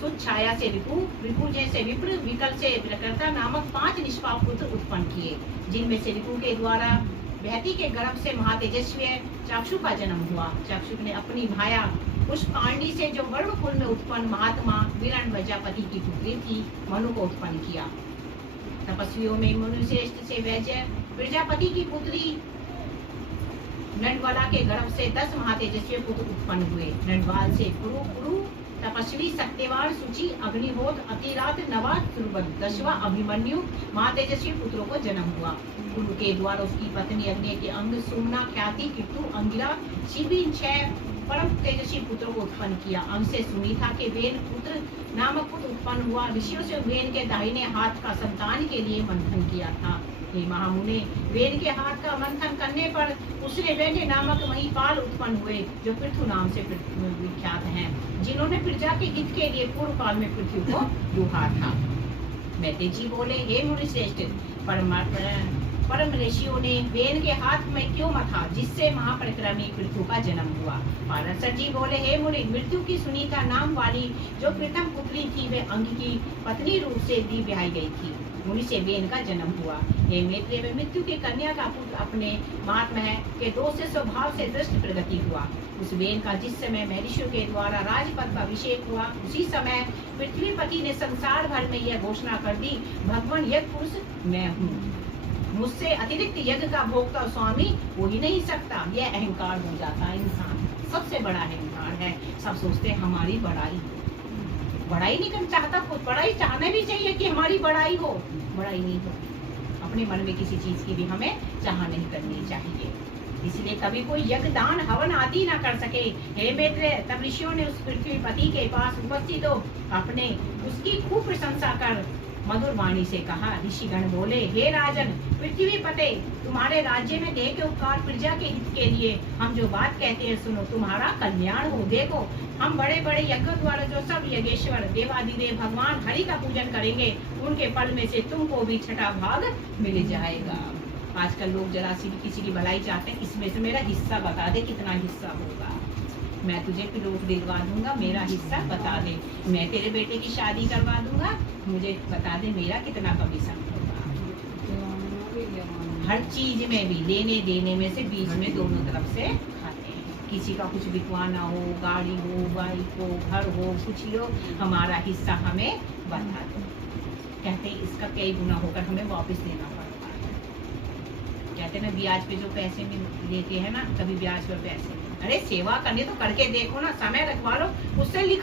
सुध छाया से रिपु, रिपु जैसे विप्र, विकल से विकृता नामक 5 निष्पाप पुत्र उत्पन्न किए, जिनमें से रिपु के द्वारा बहती के गर्भ से महातेजस्वी चाक्षु का जन्म हुआ। चाक्षु ने अपनी भाया पुष्पांडी से जो वरुण कुल में उत्पन्न महात्मा वीरण प्रजापति की पुत्री थी मनु को उत्पन्न किया। तपस्वियों में मुनिश्रेष्ठ से वैजय प्रजापति की पुत्री नंदवाला के गर्भ से 10 महातेजस्वी पुत्र उत्पन्न हुए। नंदवाल से पुरु पुरु तपस्वी सत्यवान सुचि अग्निहोत्र अतिरात नवा सुरबन 10वां अभिमन्यु महातेजस्वी पुत्रों को जन्म हुआ। पुरु के द्वारा उसकी पत्नी अग्नि के अंग सुमना ख्याति किट्टू अंगिरा शिवी 6 परम तेजस्वी पुत्रों को उत्पन्न किया। अंग से सुनीता के वेन पुत्र नामक पुत्र उत्पन्न हुआ। ऋषियों से वेन के दाहिने हाथ का संतान के लिए मंथन किया था। हे महामुने, वेन के हाथ का मंथन करने पर उसने वेन नामक महिपाल उत्पन्न हुए, जो पृथु नाम से विख्यात हैं, जिन्होंने प्रजा के हित के लिए पूर्व काल में पृथ्वी को दूहा था। मैत्रेय जी बोले, हे मुनि श्रेष्ठ, परम ऋषियों ने वेन के हाथ में क्यों मथा, जिससे महापरिक्रमी पृथु का जन्म हुआ। पारसर जी बोले, हे मुनि, मृत्यु की सुनीता नाम वाली जो प्रथम पुत्री थी, वे अंग की पत्नी रूप से भी ब्याही गई थी। मुनि से वेन का जन्म हुआ। हे मैत्रेय, वे मृत्यु की कन्या का पुत्र अपने महात्मा के दोष से स्वभाव से दृष्ट प्रगति हुआ। उस वेन का जिस समय महर्षियों के द्वारा राजपद का अभिषेक हुआ, उसी समय पृथ्वीपति ने संसार भर में यह घोषणा कर दी, भगवान यज्ञ पुरुष मैं हूँ, मुझसे अतिरिक्त यज्ञ का भोक्ता स्वामी हो ही नहीं सकता। यह अहंकार हो जाता है इंसान, सबसे बड़ा अहंकार है। सब सोचते हैं हमारी बड़ाई नहीं करना चाहता, खुद बड़ाई चाहना भी चाहिए कि हमारी बड़ाई हो, बड़ाई नहीं हो। अपने मन में किसी चीज की भी हमें चाह नहीं करनी चाहिए। इसलिए कभी कोई यज्ञ दान हवन आदि न कर सके। हे मैत्रेय, तब ऋषियों ने उस पृथ्वीपति के पास उपस्थित हो अपने उसकी खूब प्रशंसा कर मधुर वाणी से कहा। ऋषिगण बोले, हे राजन, पृथ्वीपते, तुम्हारे राज्य में देह के उपकार प्रजा के हित के लिए हम जो बात कहते हैं सुनो, तुम्हारा कल्याण हो। देखो, हम बड़े बड़े यज्ञ द्वारा जो सब यज्ञेश्वर देवादिदेव भगवान हरि का पूजन करेंगे, उनके फल में से तुमको भी 6ठा भाग मिल जाएगा। आजकल लोग जरा सी भी किसी की भलाई चाहते हैं, इसमें से मेरा हिस्सा बता दे, कितना हिस्सा होगा, मैं तुझे पिलोट दिलवा दूंगा, मेरा हिस्सा बता दे, मैं तेरे बेटे की शादी करवा दूंगा, मुझे बता दे मेरा कितना कमीशन होगा। हर चीज में भी लेने देने में से बीच में दोनों तरफ से खाते हैं। किसी का कुछ बिकवाना हो, गाड़ी हो, बाइक हो, घर हो, कुछ लो, हमारा हिस्सा हमें बता दो। कहते हैं इसका कई गुना होकर हमें वापस देना पड़ता है। कहते हैं ना, ब्याज पे जो पैसे लेते हैं ना, कभी ब्याज पर पैसे, अरे सेवा करनी तो करके देखो ना, समय रखवा लो, उससे लिख